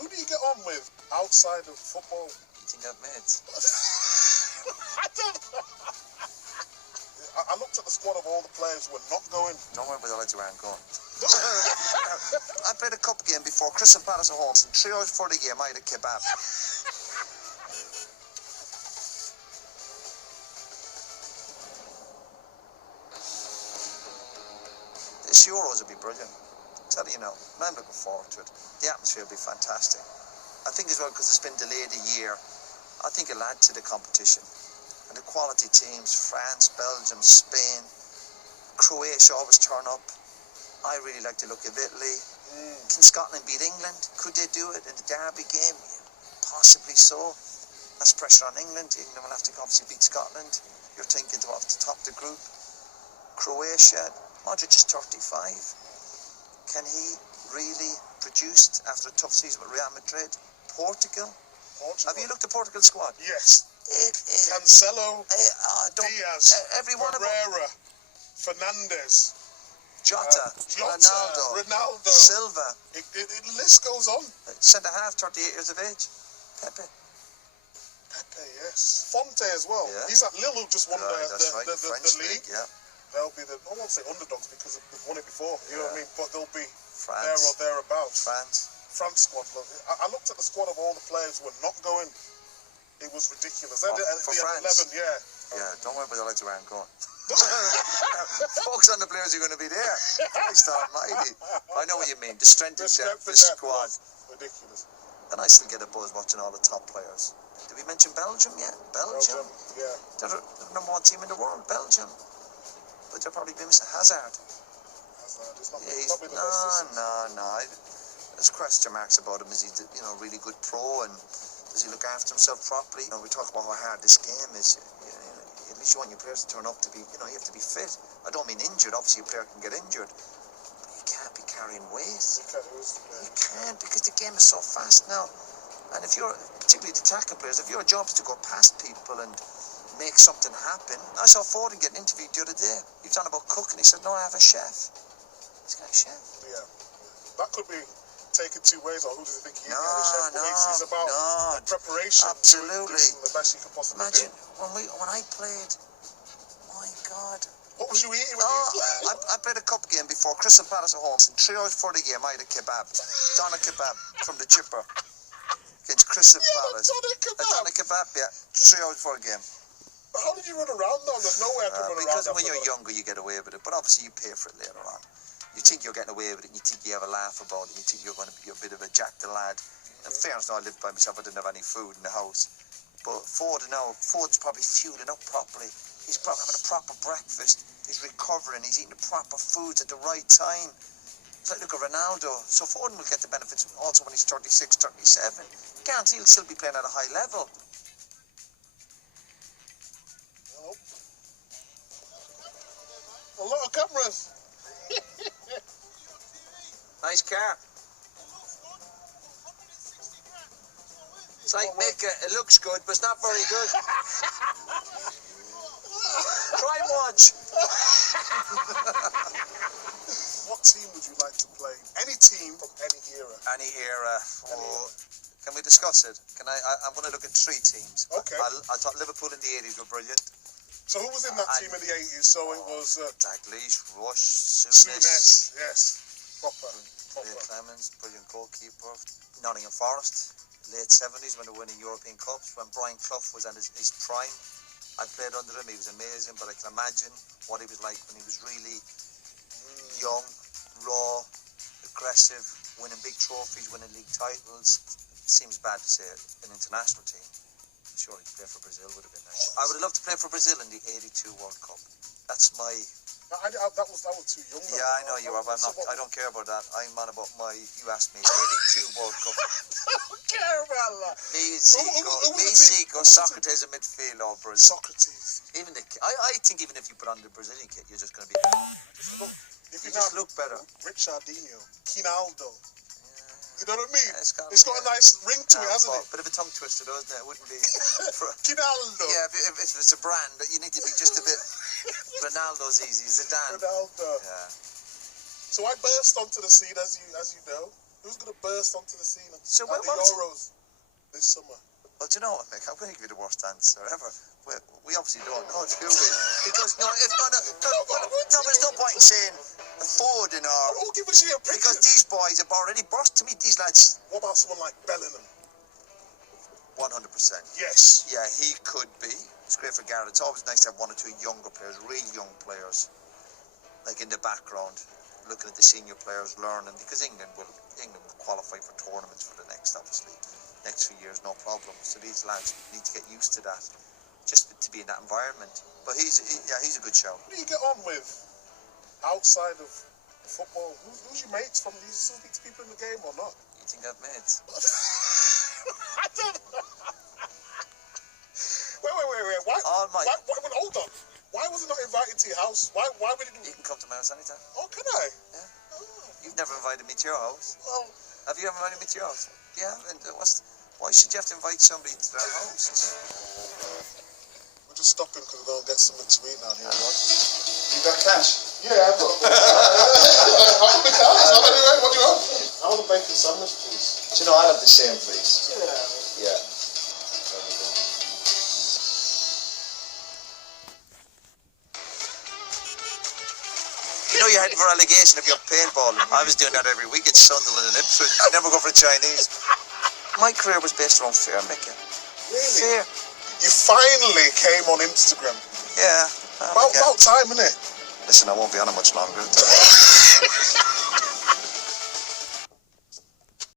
Who do you get on with outside of football? You think I've mates? I don't know. I looked at the squad of all the players who were not going. Don't worry about the lads who aren't going. I played a cup game before Crystal Palace at home, and 3 hours before the game I had a kebab. This Euros will be brilliant. I'm telling you now, and I'm looking forward to it. The atmosphere will be fantastic. I think as well, because it's been delayed a year, I think it'll add to the competition. And the quality teams, France, Belgium, Spain, Croatia always turn up. I really like the look of Italy. Can Scotland beat England? Could they do it in the derby game? Possibly so. That's pressure on England. England will have to obviously beat Scotland. You're thinking to off the top of the group. Croatia, Modric is 35. Can he really produce after a tough season with Real Madrid? Portugal? Have you looked at Portugal's squad? Yes. Cancelo, Diaz, every one Pereira, Fernandes, Jota, Ronaldo, Silva. The list goes on. Centre half, 38 years of age. Pepe, yes. Fonte as well. Yeah. He's at Lille, who just won the French league. Yeah. They'll be I won't say underdogs because they've won it before. You know what I mean? But they'll be France. there or thereabouts. France squad. I looked at the squad of all the players who were not going. It was ridiculous. For France? 11, yeah. Yeah, don't worry about the lads who aren't going. Focus on the players who are going to be there. Christ almighty. I know what you mean. The strength of the squad. Ridiculous. And I still get a buzz watching all the top players. Did we mention Belgium yet? Belgium. Yeah. They're the number 1 team in the world, Belgium. But they'll probably be missing Hazard. He's not been the best. No. There's question marks about him. Is he, really good pro, and does he look after himself properly? We talk about how hard this game is. At least you want your players to turn up to be, you have to be fit. I don't mean injured. Obviously, a player can get injured. But you can't be carrying weight. You can't, because the game is so fast now. And if you're, particularly the attacking players, if your job is to go past people and make something happen. I saw Foden get interviewed the other day. He was on about cooking. He said, "No, I have a chef." He's got a chef. Yeah. That could be taken 2 ways, or who does he think he is? It's about preparation. Absolutely. Doing the best you can possibly Imagine do. when I played. My God. What was you eating when you played? I played a cup game before Crystal Palace at home. And 3 hours before the game, I had a kebab. Doner kebab from the chipper against Crystal Palace. Doner kebab, yeah. 3 hours before the game. But how did you run around though? There's nowhere to run around. Because when you're younger, you get away with it. But obviously, you pay for it later on. You think you're getting away with it, and you think you have a laugh about it, you think you're going to be a bit of a Jack the Lad. In fairness, now I lived by myself, I didn't have any food in the house. But Ford's probably fueling up properly. He's probably having a proper breakfast. He's recovering, he's eating the proper foods at the right time. It's like, look at Ronaldo. So Ford will get the benefits also when he's 36, 37. Guarantee he'll still be playing at a high level. A lot of cameras. Nice car. It's like Micah, it looks good, but it's not very good. Try and watch. What team would you like to play? Any team from any era. Any era. Can we discuss it? I'm going to look at 3 teams. Okay. I thought Liverpool in the 80s were brilliant. So who was in that team in the 80s? So it was Dalglish, Rush, Souness, yes. Proper. Clemens, brilliant goalkeeper. Nottingham Forest, late 70s when they were winning European Cups, when Brian Clough was at his prime. I played under him, he was amazing, but I can imagine what he was like when he was really young, raw, aggressive, winning big trophies, winning league titles. Seems bad to say it, an international team. Sure, he play for Brazil would have been nice. I would have loved to play for Brazil in the '82 World Cup. That's my. That was too young. Yeah, I know you are. But I don't care about that. I'm on about my. You asked me '82 World Cup. I don't care about that. Zico, Socrates in midfield or Brazil. Socrates. I think even if you put on the Brazilian kit, you're just going to be. You just look better. Richardinho, Quinaldo. You know what I mean? Yeah, it's got a nice ring to it, hasn't it? Bit of a tongue twister, though, isn't it? It wouldn't be. Quinaldo. Yeah, if it's a brand, you need to be just a bit. Ronaldo's easy. Zidane. Ronaldo. Yeah. So I burst onto the scene, as you know. Who's going to burst onto the scene at So the Euros this summer? Well, do you know what, Mick? I'm going to give you the worst answer ever. We obviously don't know, do we? Because but there's no point in saying Foden or... Who gives you a opinion? Because these boys have already burst to meet these lads. What about someone like Bellingham? 100%. Yes. Yeah, he could be. It's great for Gareth. It's always nice to have one or two younger players, real young players, like in the background, looking at the senior players, learning, because England will qualify for tournaments for the next few years, no problem. So these lads need to get used to that, just to be in that environment. But he's a good shout. Who do you get on with outside of football? Who's your mates from? Do you still speak to people in the game or not? You think I've mates? I don't know. Wait. Why? Hold on. Why was he not invited to your house? Why would he do? You can come to my house anytime. Oh, can I? Yeah. Oh. You've never invited me to your house. Well, Have you ever invited me to your house? Yeah. And why should you have to invite somebody to their house? we're just stopping because we're going to get something to eat now here, Rod. You got cash? Yeah, I've got I've got the cash. Anyway, what do you want? I want a bacon sandwich, please. Do you know, I'd have the same, please. Yeah. Yeah. You know you're heading for relegation if you're paintballing. I was doing that every week at Sunderland and Ipswich. I never go for a Chinese. My career was based around fair making. Really? Fair. You finally came on Instagram. Yeah. About time, innit? Listen, I won't be on it much longer.